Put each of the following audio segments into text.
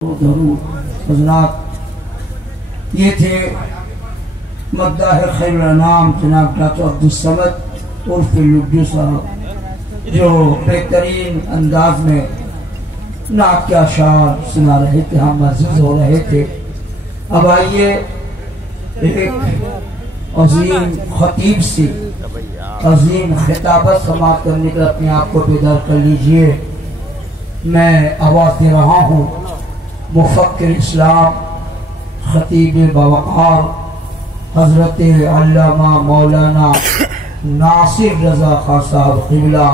ये थे मद्दाह खैरुल अनाम जनाब डॉक्टर अब्दुल समद उर्फ लुड्डू साहब, जो बेहतरीन अंदाज में नात के अशार सुना रहे थे, हम महसूस हो रहे थे। अब आइए एक अजीम खतीब से अजीम खिताबत समाप्त करने का अपने आप को बेदार कर लीजिए। मैं आवाज़ दे रहा हूँ मुफक्किर इस्लाम खतीब बावकार हजरत अल्लामा मौलाना नासिर रजा खान साहब क़िबला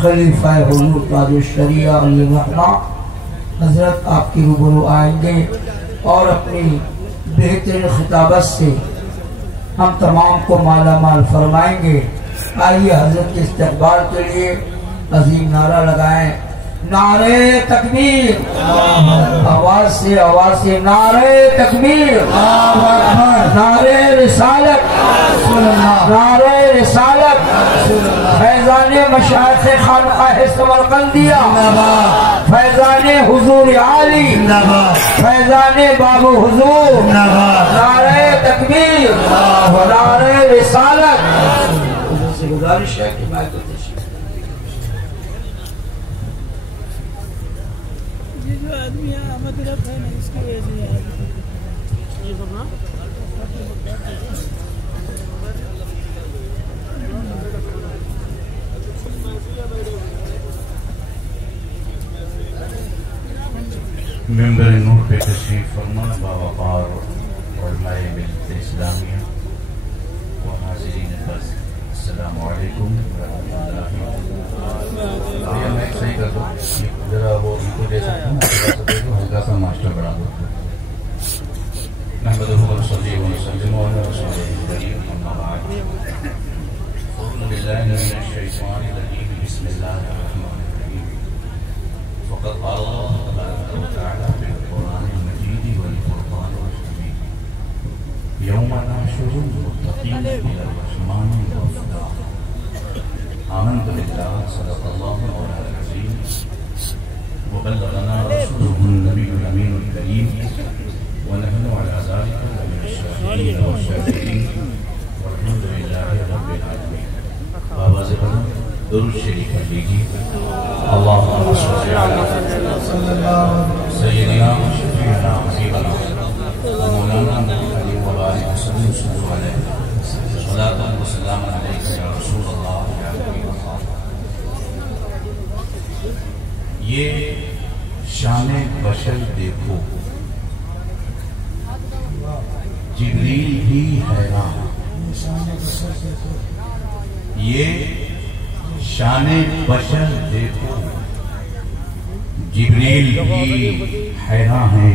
खलीफा हुजूर ताज शरिया रहमा हजरत आपके रूबरू आएंगे और अपनी बेहतरीन खिताबत से हम तमाम को माला माल फरमाएंगे। आइए हजरत के इस्तकबाल के लिए अजीम नारा लगाएं। नारे तकबीर, आवाज से नारे तकबीर, नारे रिसालत, नारे रिसालत, फैज़ाने मशाइख़ खानक़ाह समरकंदिया, फैज़ाने हुजूर आली, फैज़ाने बाबू हुजूर, नारे तकबीर, नारे रिसालत। गुजारिश है कि मैं आदमी है ना, इसकी वजह से मेंबर नूर पे तशरीफ फरमा बावकार उलमाए मिल्लत इस्लामिया व हाज़िरीन बस, अस्सलामु अलैकुम भैया मैं सही कर दो जरा, वो इनको दे सकता हूँ हल्का सा मास्टर बढ़ा दो। आमन्तु बिल्लाहि सदक़ल्लाहु मौलाना अज़ीम व बल्लगना रसूलुहुन नबियुल अमीनुल करीम व नहनु अला ज़ालिका लमिनश शाहिदीन व शाकिरीन वल्हम्दुलिल्लाहि रब्बिल आलमीन। बाबा से दुरूद शरीफ पढ़ लीजिए। अल्लाहुम्मा सल्लि अला सय्यिदिना व शफीअना हबीबना मौलाना मुहम्मद व आलिहि वसल्लम अलैहि सलातन व सलामन अलैका या रसूलल्लाह। ये शाने बशर देखो, जिब्रील भी हैरान। ये शाने बशर देखो, जिब्रील भी हैरान है।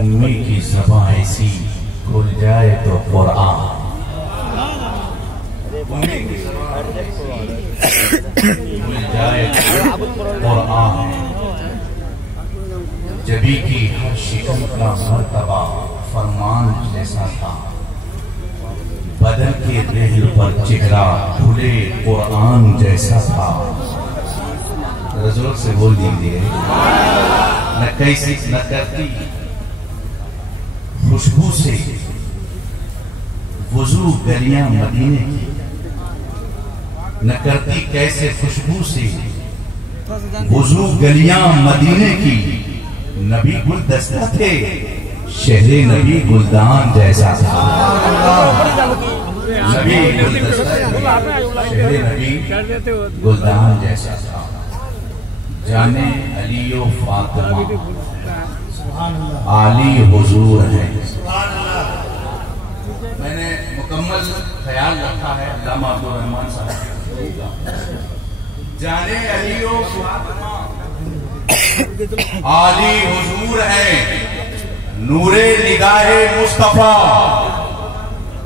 उम्मी की ज़बां ऐसी खुल जाए तो कुरान, खुल जाए कुरान। जबी की हर शिकन का मर्तबा फरमान जैसा था, बदल के रेहल पर चेहरा खुले कुरान जैसा था। रजूल से बोल दीजिए, न कैसी न करती खुशबू से वुजू गलियां मदीने की, न करती कैसे खुशबू से वुजू गलियां मदीने की। नबी गुलदस्ता थे, शहरे नबी गुलदान जैसा था। नबी गुलदस्ता थे, शहरे नबी गुलदान जैसा था। जाने अली ओ फातिमा आली हुजूर है। मैंने मुकम्मल ख्याल रखा है अल्लामा अब्दुल रहमान साहब। जाने अली ओ फातिमा आली हुजूर है, नूरे निगाहे मुस्तफा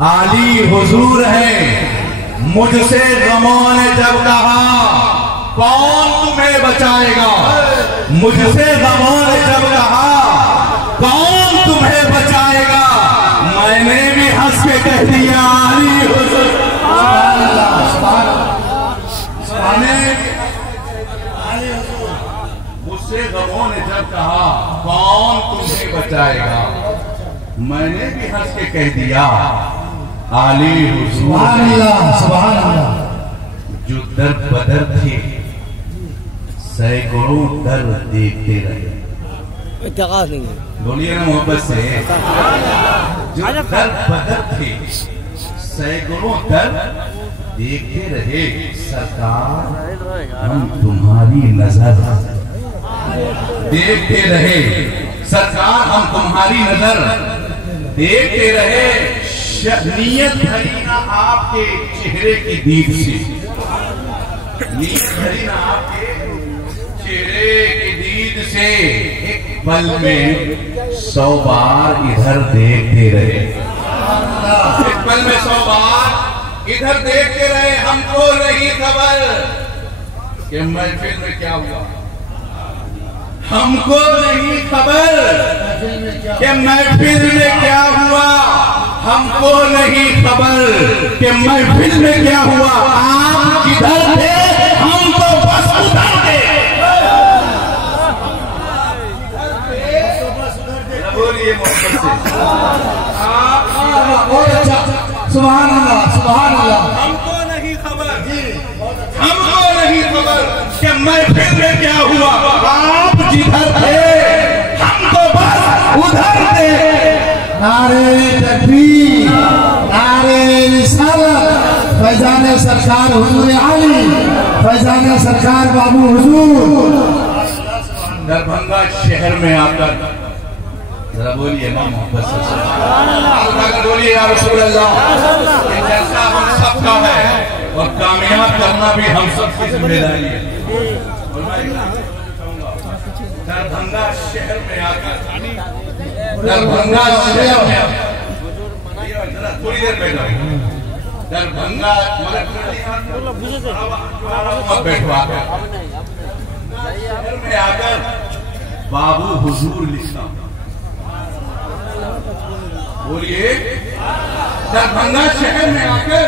आली हुजूर है। मुझसे गमों ने जब कहा कौन तुम्हें बचाएगा, मुझसे गमों ने जब कहा कौन तुम्हें बचाएगा, मैंने भी हंस के कह दिया अली हुजूर। मुझसे गमों लोगों ने जब कहा कौन तुम्हें बचाएगा, मैंने भी हंस के कह दिया आली हुजूर। सुभान अल्लाह, सुभान अल्लाह। जो दर बदर थे सैकड़ों दर देखते रहे। बोलिए ना मोहब्बत से। जो दर बदर थे सैकड़ों दर देखते रहे। सरकार हम तुम्हारी नजर देखते रहे। सरकार हम तुम्हारी नजर देखते रहे। नीयत भरी ना आपके चेहरे की दीद से, नीयत भरी ना आपके चेहरे की दीद से एक पल में 100 बार इधर देखते रहे। एक पल में 100 बार इधर देखते रहे। हमको नहीं खबर कि महफिल में क्या हुआ। हमको नहीं खबर कि महफिल में क्या हुआ। हमको नहीं खबर कि महफिल में क्या हुआ। आप किधर थे, हम तो बस उधर थे। बोलिए मोहब्बत से। बहुत अच्छा, सुभान अल्लाह, सुभान अल्लाह। हमको नहीं खबर, हमको नहीं खबर कि महफिल में क्या हुआ। आप जिधर थे हम तो बस उधर थे। नारे तकबीर, नारे रिसालत, फैजान सरकार हुजूर आली, फैजान सरकार बाबू हुजूर। दरभंगा शहर में आकर जरा बोलिए ना मोहब्बत से, बोलिए या रसूल अल्लाह। ये जलसा हम सबका है और कामयाब करना भी हम सबकी जिम्मेदारी है। दरभंगा शहर में आकर, दरभंगा शहर में थोड़ी देर बैठा, दरभंगा बैठवा शहर में आकर बाबू हुजूर लिखा। बोलिए, दरभंगा शहर में आकर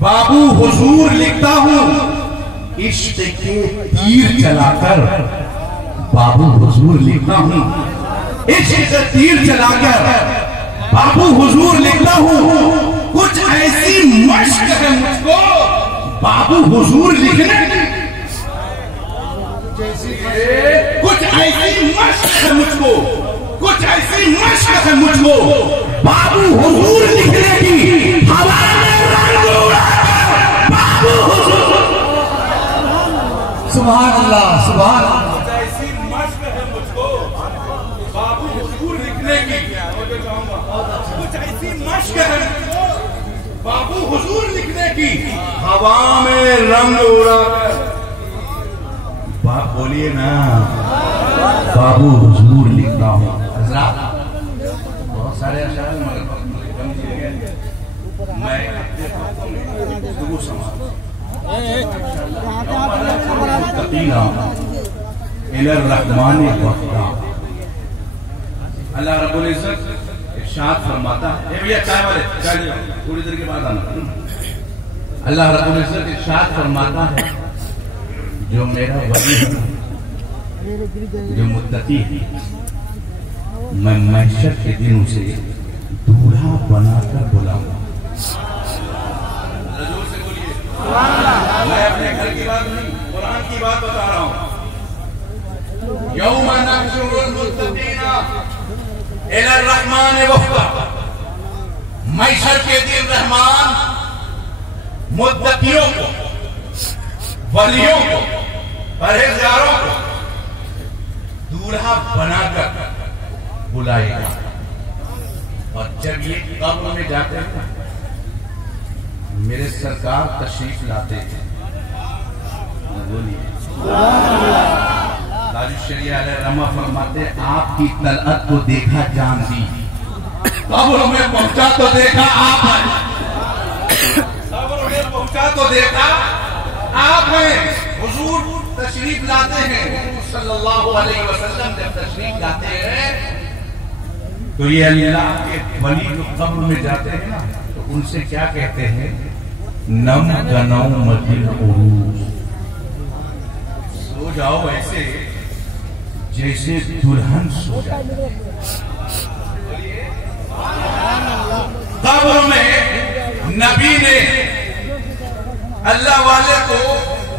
बाबू हुजूर लिखता हूँ। इश्क के तीर चलाकर बाबू हुजूर लिखता हूँ। इश्क के तीर चलाकर बाबू हुजूर लिखता हूँ। कुछ ऐसी मश्क है मुझको बाबू हुजूर लिखने की। कुछ ऐसी मश्क है मुझको, कुछ ऐसी मश्क है मुझको बाबू हुजूर लिखने की। हवा में रंग उड़ाकर बाबू हुजूर। सुभान अल्लाह, सुभान अल्लाह। कुछ ऐसी मश्क है मुझको बाबू हुजूर लिखने की। कुछ ऐसी मश्क है मुझको बाबू हुजूर लिखने की। हवा में रंग उड़ाकर बाप बोलिए ना बाबू हुजूर लिखता हूँ। बहुत सारे अशार मैं अल्लाह रब्बुल इज्जत इरशाद फरमाता है। भैया चाय वाले थोड़ी देर के बाद आना। अल्लाह रब्बुल इज्जत इरशाद फरमाता है, जो मेरा वली है, जो मुत्तकी है, मैं महशर के दिन उसे दूल्हा बनाकर बुलाऊंगा। मैं अपने घर की बात नहीं, कुरान की बात बता रहा हूँ। यौम नहशुरुल मुत्तकीना इलर रहमान वफ़दा। महशर के दिन रहमान मुत्तकियों को, वलियों को, परहेजगारों को दूल्हा बनाकर बुलाएगा। और जब ये कब्र में जाते हैं, मेरे सरकार तशरीफ लाते थे। बोलिए, रमा फरमाते, आपकी तलअत को देखा जान दी, कब्र में पहुंचा तो देखा आप हैं। कब्र में पहुंचा तो देखा आप हैं। हुजूर तशरीफ लाते हैं। हुजूर सल्लल्लाहु अलैहि वसल्लम जब तशरीफ लाते हैं तो ये अल्लाह के वली जो कब्र में जाते हैं ना, तो उनसे क्या कहते हैं? नम गनौ मदिल उरूज। सो जाओ ऐसे जैसे दुल्हन सो जाती है। कब्र में नबी ने अल्लाह वाले को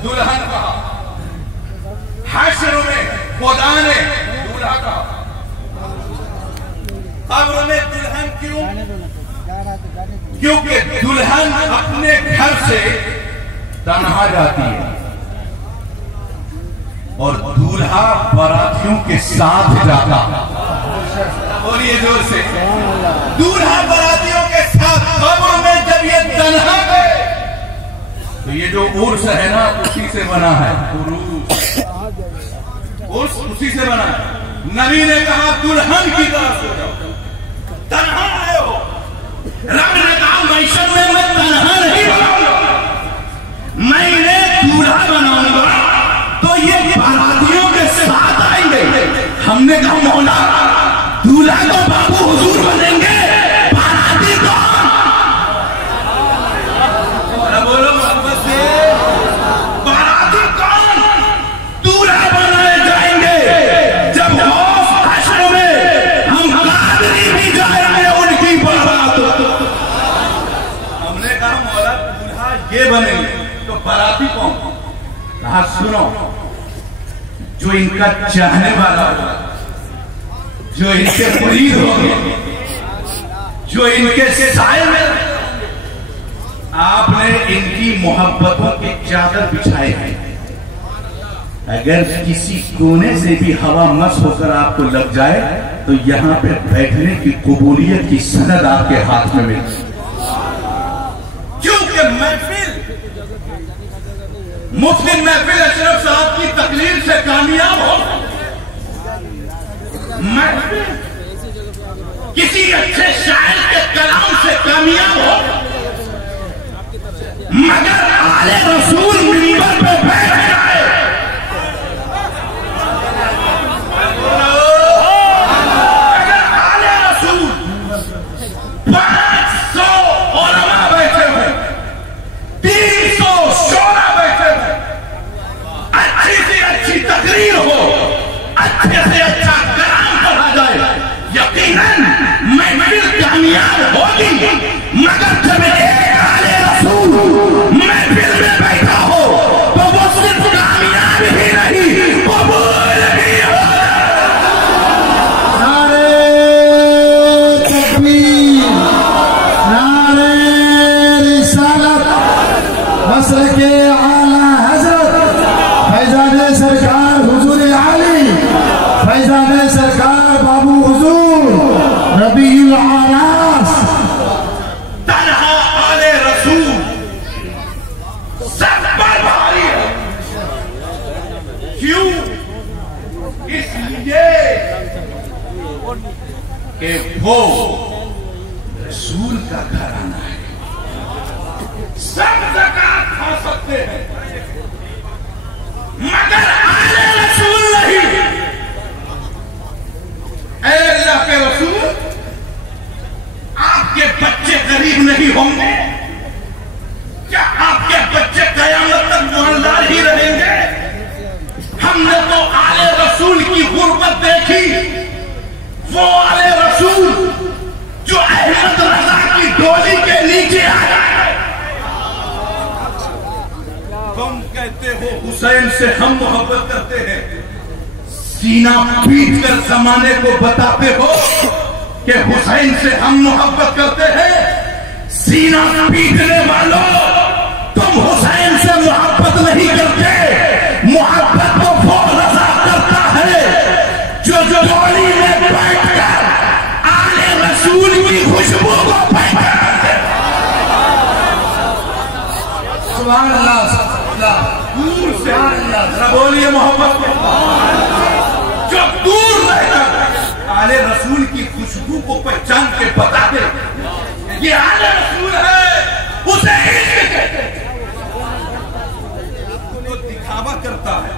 दुल्हन कहा, हश्र में खुदा ने दूल्हा कहा। कब्र में दुल्हन क्यों? क्योंकि दुल्हन अपने घर से तन्हा जाती है और दूल्हा बारातियों के साथ जाता। बोलिए जोर से, दूल्हा बारातियों के साथ। कब्र में जब ये तन्हा गए तो ये जो उर्स है ना, उसी से बना है। उर्स उसी से बना है। नबी ने कहा दुल्हन की तरह सो जाओ, तन्हा आए हो। रब ने कहा मैशर में मैं तन्हा नहीं बनाऊंगा, मैं इन्हें दूल्हा बनाऊंगा तो ये बारातियों के साथ आएंगे। हमने कहा मौला दूल्हा तो बाबू हुजूर बनेंगे, बाराती कौन? बोलो मोहब्बत से, बाराती कौन? दूल्हा बनाए जाएंगे। जब हश्र में हम गादरी भी जा रहे हैं उनकी बारात, हमने कहा मौला दूल्हा ये बनेंगे तो बाराती कौन? कहा सुनो, जो इनका चाहने वाला होगा, जो इनके मुरीद होंगे, जो इनके साए में, आपने इनकी मोहब्बतों के चादर बिछाए हैं। अगर किसी कोने से भी हवा मस होकर आपको लग जाए तो यहां पे बैठने की कबूलियत की सनद आपके हाथ में मिलेगी। क्योंकि महफिल, मुफ्ती महफिल अशरफ साहब की तकरीर से कामयाब हो, महफिल किसी अच्छे शायर के कलाम से कामयाब हो, मगर आले रसूल मिंबर पे बैठ जाए, अगर आले रसूल 500 उलमा बैठे हुए, 300 शोरा बैठे हुए, अच्छी से अच्छी तकरीर हो, अच्छे से अच्छा कलाम पढ़ा जाए, यकीनन महफिल कामयाब होगी। मगर जब एक आले रसूल महफिल में बैठा हो तो वो सिर्फ कामयाब ही नहीं, कबूल भी हो। नारे तकबीर, नारे रिसालत, मसलके आला हजरत फैजाने सरकार हुजूर आली, फैजाने सरकार बाबू हुजूर रबीउल आरास। तन्हा आले रसूल सब पर भारी है। क्यों? इसलिए कि वो रसूल का घराना है। सब ज़कात खा सकते हैं मगर आले रसूल नहीं। ऐ अल्लाह के रसूल, आपके बच्चे गरीब नहीं होंगे क्या? आपके बच्चे कयामत तक मालदार ही रहेंगे? हमने तो आले रसूल की गुर्बत देखी, वो आले रसूल जो अहमद रजा की डोली के नीचे आया। तुम कहते हो हुसैन से हम मोहब्बत करते हैं, सीना पीट कर जमाने को बताते हो कि हुसैन से हम मोहब्बत करते हैं। सीना पीटने वालों, तुम हुसैन से मोहब्बत नहीं करते। मोहब्बत तो वो रजा करता है जो डोली में बैठकर आले रसूल की खुशबू को पहचानते। सुभान अल्लाह, दूर से बोलिए मोहब्बत के, जो दूर रहकर आले रसूल की खुशबू को पहचान के बताते ये आले रसूल है, उसे इश्क कहते हैं। तो दिखावा करता है।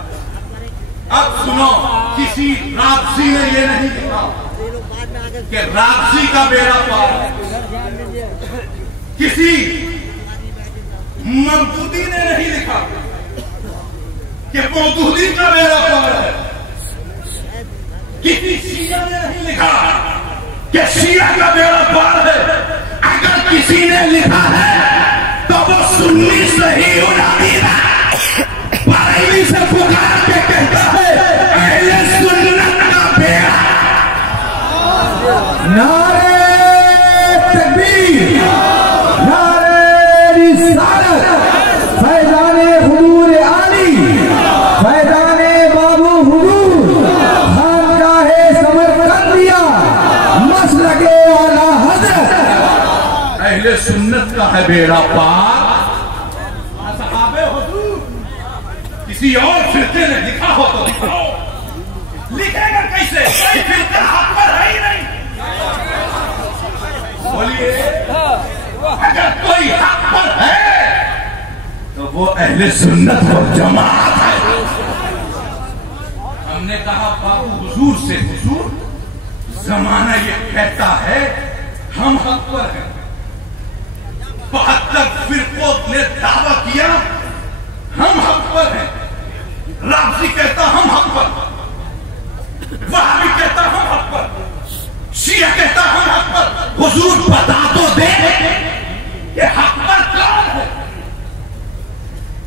अब सुनो, किसी राबसी ने ये नहीं लिखा कि राबसी का बेड़ा पार है, किसी मौदूदी ने नहीं लिखा कि मौदूदी का बेड़ा पार है, किसी शिया ने नहीं लिखा कि शिया का बेड़ा पार है। अगर किसी ने लिखा है तो वो सुन्नी सही उलादीदा बरेली से पुकार के कहता है अहले सुन्नत का बेड़ा। नारे तकबीर, नारे रिसालत, फैज़ाने हुजूर आली, फैज़ाने बाबू हुजूर, खानगाहे समरकंदिया, मसलके आला हज़रत। अहले सुन्नत का है बेड़ा पार। सहाबे हुजूर किसी और फिरके ने लिखा हो तो दिखाओ, लिखेगा कैसे? कोई फिरका हक पर है ही नहीं। बोलिए, अगर कोई हक पर है तो वो अहले सुन्नत और जमात है। हमने कहा बाबू हुजूर से, हुजूर जमाना ये कहता है हम हक पर हैं। 72 फिरकों ने दावा किया हम हक पर हैं। राफ़ज़ी कहता हम हक पर, वहाबी कहता हम हक पर, शिया कहता हम हक पर। हुजूर बता तो दे ये हक पर कौन है?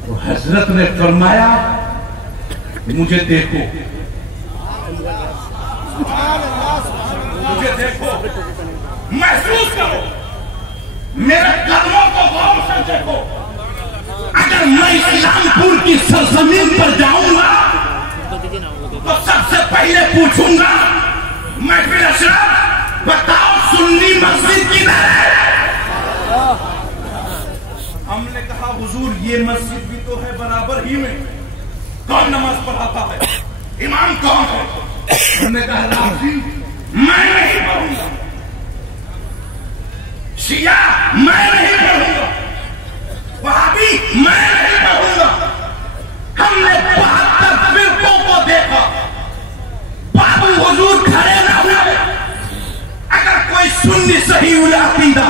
तो हजरत ने फरमाया मुझे देखो, मुझे देखो, महसूस करो, मेरे कदमों को गौर से देखो। अगर मैं इस्लामपुर की सरजमीन पर जाऊंगा तो सबसे पहले पूछूंगा महफिल अशरफ बताओ सुन्नी मस्जिद किधर है? हमने कहा हुजूर ये मस्जिद भी तो है बराबर ही में, कौन नमाज पढ़ाता है, इमाम कौन है? हमने कहा राफ़ज़ी मैं नहीं पढ़ूंगा, शिया मैं नहीं पढ़ूंगा, वहाबी मैं नहीं पढ़ूंगा। हमने 72 फिरकों को देखा, बाबू हुजूर खड़े ना हुए। अगर कोई सुन्नी सही उलादीदा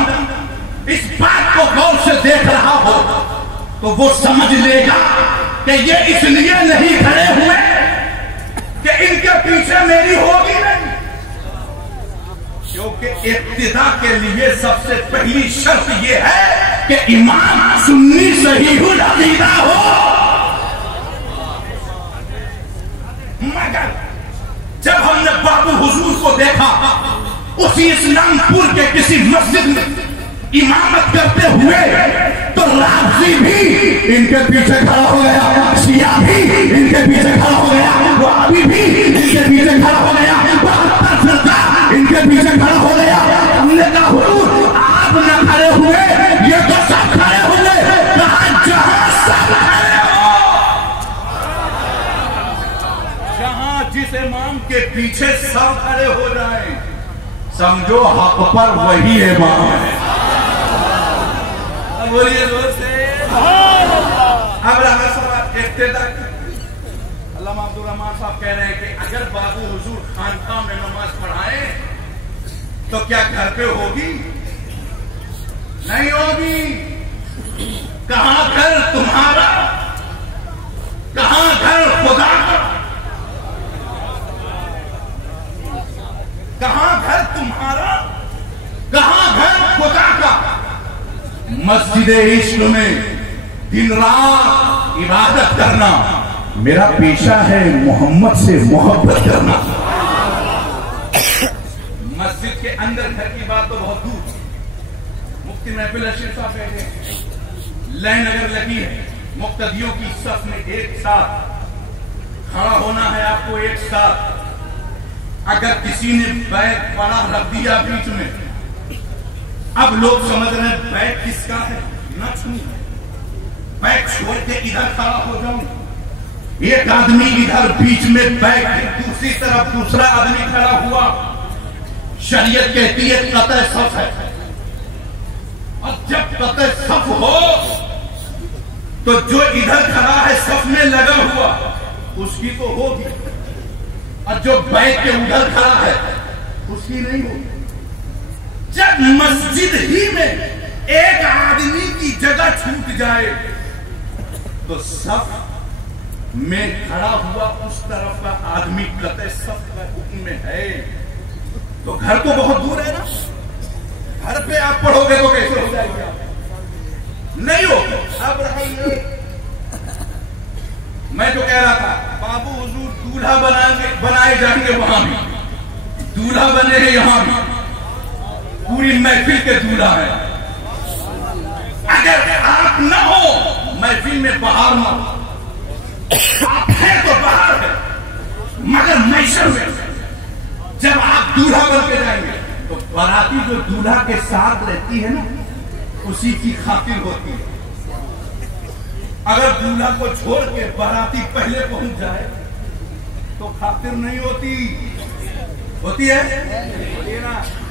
इस बात को गौर से देख रहा हो तो वो समझ लेगा कि ये इसलिए नहीं खड़े हुए कि इनके पीछे मेरी होगी नहीं, क्योंकि इक्तिदा के लिए सबसे पहली शर्त ये है कि इमाम सुन्नी सही उलादीदा हो। मगर जब हमने बाबू हुजूर को देखा उसी इस्लामपुर के किसी मस्जिद में इमामत करते हुए तो राफ़ज़ी भी इनके पीछे खड़ा हो गया, शिया भी इनके पीछे खड़ा हो गया, वहाबी भी इनके पीछे खड़ा हो गया, 72 फिरका इनके पीछे खड़ा हो गया। हमने कहा हुजूर आप न खड़े हुए ये तो सब खड़े हुए, कहा जहां सब खड़े हो, जहां जिस इमाम के पीछे सब खड़े हो जाए समझो हक पर वही इमाम है। बोलिए जोर से। अब रहा सवाल इक्तिदा की। अल्लामा अब्दुल रहमान साहब कह रहे हैं कि अगर बाबू हुजूर खानकाह में नमाज पढ़ाए तो क्या घर पे होगी? नहीं होगी। कहां घर तुम्हारा, कहां घर खुदा का, कहां घर तुम्हारा, कहां घर खुदा का? मस्जिद इश्क में दिन रात इबादत करना मेरा पेशा है, मोहम्मद से मोहब्बत करना। मस्जिद के अंदर घर की बात तो बहुत दूर। मुफ्ती महफिल अशीर साहब बैठे हैं, लाइन अगर लगी है मुक्तदियों की सफ में एक साथ खड़ा होना है आपको, एक साथ। अगर किसी ने बैग पड़ा रख दिया बीच में, अब लोग समझ रहे हैं बैग किसका है, ना छूए, बैग छोड़ के इधर खड़ा हो जाऊं। एक आदमी इधर बीच में बैग, दूसरी तरफ दूसरा आदमी खड़ा हुआ। शरीयत कहती है कतई सफ है, और जब कतई सफ हो तो जो इधर खड़ा है सफ में लगा हुआ उसकी तो होगी, और जो बैग के उधर खड़ा है उसकी नहीं होगी। जब मस्जिद ही में एक आदमी की जगह छूट जाए तो सब मैं खड़ा हुआ उस तरफ का आदमी कतई सब का हुक्म में है, तो घर तो बहुत दूर है ना, घर पे आप पढ़ोगे तो कैसे हो जाएगी? नहीं हो। अब रही मैं जो कह रहा था, बाबू हुजूर दूल्हा बनाए जाएंगे, वहां भी दूल्हा बने हैं, यहां भी पूरी महफिल के दूल्हा है। अगर आप न हो महफिल में, बाहर न हो, आप हैं तो बाहर है, मगर मैशर में जब आप दूल्हा बन के जाएंगे तो बाराती जो दूल्हा के साथ रहती है ना, उसी की खातिर होती है। अगर दूल्हा को छोड़ के बाराती पहले पहुंच जाए तो खातिर नहीं होती। होती है?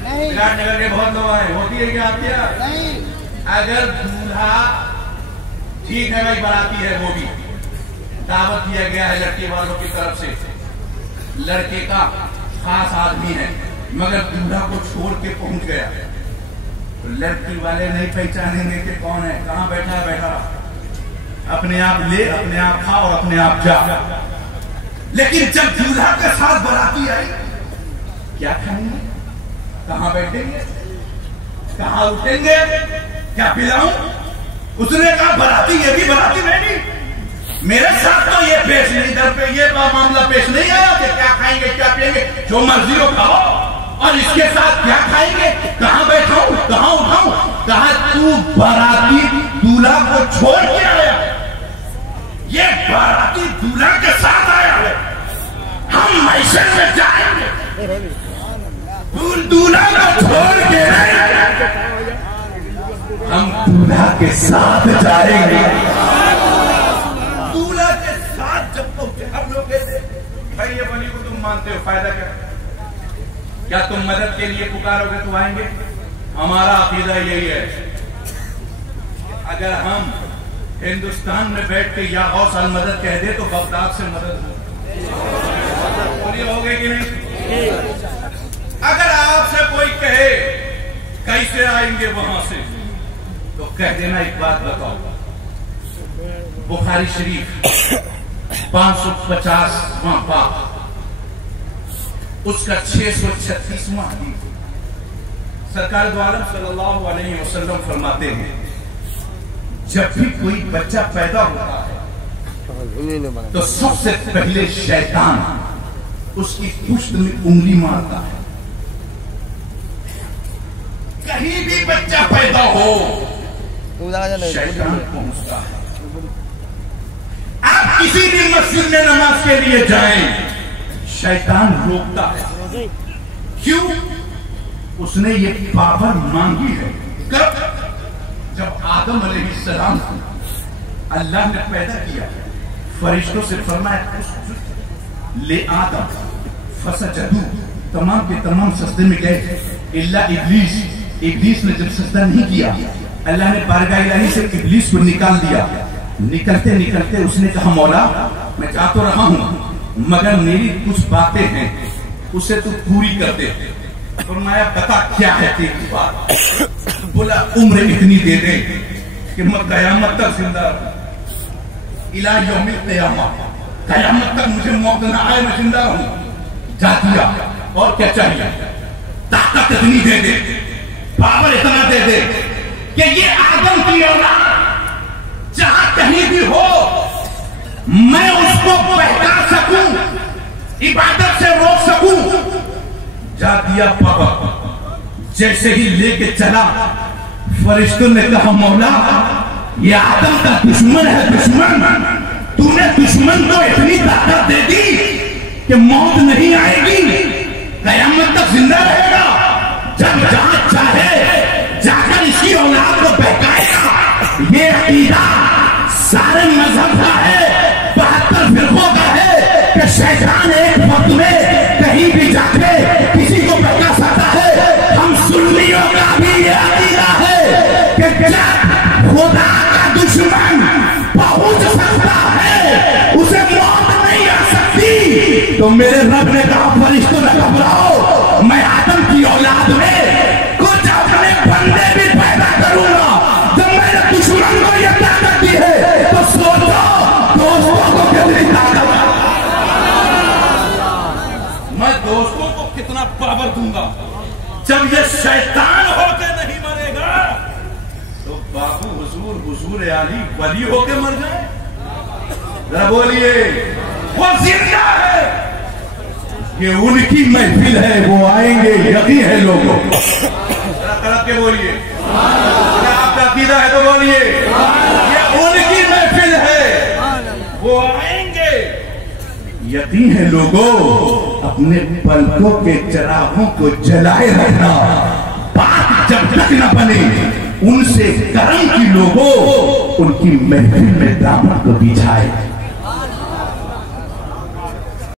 विराटनगर के बहुत लोग आए, होती है क्या आपके यहाँ? अगर दूल्हा ठीक है भाई, बाराती है, वो भी दावत दिया गया है लड़के वालों की तरफ से, लड़के का खास आदमी है, मगर दूल्हा को छोड़ के पहुंच गया तो लड़की वाले नहीं पहचानेंगे कि कौन है, कहां बैठा है, बैठा अपने आप ले, अपने आप खा और अपने आप जा। लेकिन जब दूल्हा के साथ बाराती आई, क्या खाएंगे, कहां बैठेंगे, कहां उठेंगे, क्या पिलाऊं? उसने कहा बाराती, ये भी बाराती नहीं, मेरे साथ तो ये पेश नहीं, दर पे ये मामला पेश नहीं आया कि क्या खाएंगे, क्या पिएंगे, जो मर्जी हो खाओ, और इसके साथ क्या खाएंगे, कहां बैठाऊं, कहां उठाऊं? कहा तू बाराती दूल्हा को छोड़ के आया, ये बाराती दूल्हा के साथ आया है, हम मैशर में जाएंगे, दूल्हा को छोड़ के हम दूल्हा के साथ जाएंगे। दूल्हा के साथ जब पहुंचे, हम लोग कहते भाई ये बलि को तुम मानते हो, फायदा क्या तुम मदद के लिए पुकारोगे तो आएंगे? हमारा अकीदा यही है, अगर हम हिंदुस्तान में बैठ के या गौस अल मदद कह दे तो बगदाद से मदद हो गई कि नहीं? अगर आपसे कोई कहे कैसे आएंगे वहां से, तो कह देना एक बात बताओ, बुखारी शरीफ 550वां बाब, उसका 636वां हदीस, सरकार द्वारा सल्लल्लाहु अलैहि वसल्लम फरमाते हैं, जब भी कोई बच्चा पैदा होता है तो सबसे पहले शैतान उसकी पुष्ट में उंगली मारता है। कहीं भी बच्चा पैदा हो शैतान पहुंचता है। आप किसी भी मस्जिद में नमाज के लिए जाएं, शैतान रोकता है। क्यों? उसने ये पावर मांगी है। कब? जब आदम अलैहिस्सलाम अल्लाह ने पैदा किया, फरिश्तों से फरमाया ले आदम फसजदू, तमाम के तमाम सजदे में गए इल्ला इब्लीस। इब्लीस ने जब सजदा नहीं किया, अल्लाह ने बारगाह इलाही से इब्लीस को निकाल दिया। निकलते निकलते उसने कहा मौला मैं जा तो रहा हूं, मगर मेरी कुछ बातें हैं, उसे तू पूरी कर दे। फरमाया बता क्या है तेरी बात? बोला उम्र इतनी दे दे कि मैं कयामत तक जिंदा रहूं, इला यौमिल क़यामा, कयामत तक मुझे मौत ना आए, मैं जिंदा रहूं। जा दिया। और क्या चाहिए? ताकत इतनी दे दे, पावर इतना दे दे कि ये आदम की औलाद जहां कहीं भी हो मैं उसको बहका सकूं, इबादत से रोक सकूं। जा दिया पापा। जैसे ही लेके चला, फरिश्तों ने कहा मौला ये आदम का दुश्मन है, दुश्मन। तूने दुश्मन को इतनी ताकत दे दी कि मौत नहीं आएगी, कयामत तक जिंदा रहेगा। जब जहां चाहे जाकर इसकी औलाद को बहकाएगा। ये अकीदा सारे मजहब का है, 72 फिरकों का है कि शैतान एक वक्त में कहीं भी जाके किसी को बहका सकता है। हम सुन्नियों का भी ये अकीदा है कि जब खुदा का दुश्मन पहुंच सकता है उसे मौत नहीं आ सकती। तो मेरे रब ने कहा फरिश्तों ने घबराओ, मैं आदम की औलाद में कुछ अपने बंदे भी पैदा करूंगा। जब मैंने दुश्मन को ये ताकत दी है तो सोचो दोस्तों को कितनी लोगों को कितना पावर दूंगा। जब ये शैतान होके नहीं मरेगा तो बाबू हुजूर आली वली होके मर जाए। जरा बोलिए, वो जिंदा है, ये उनकी महफिल है, वो आएंगे, यकीन है लोगों। जरा करके बोलिए, आपका अकीदा है तो बोलिए, ये उनकी महफिल है, वो आएंगे, यकीन है लोगों। अपने पलकों के चिरागों को जलाए रखना, बात जब तक न बने उनसे करम की लोगों, उनकी महफिल में दामन को बिछाए।